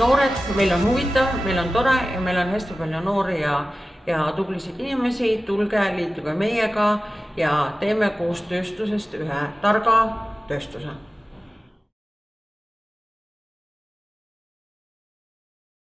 noored, meil on huvitav, meil on tore ja meil on hästi palju noori ja tublisid inimesi, tulge, liituge meiega ja teeme koos tööstusest ühe targa tööstuse.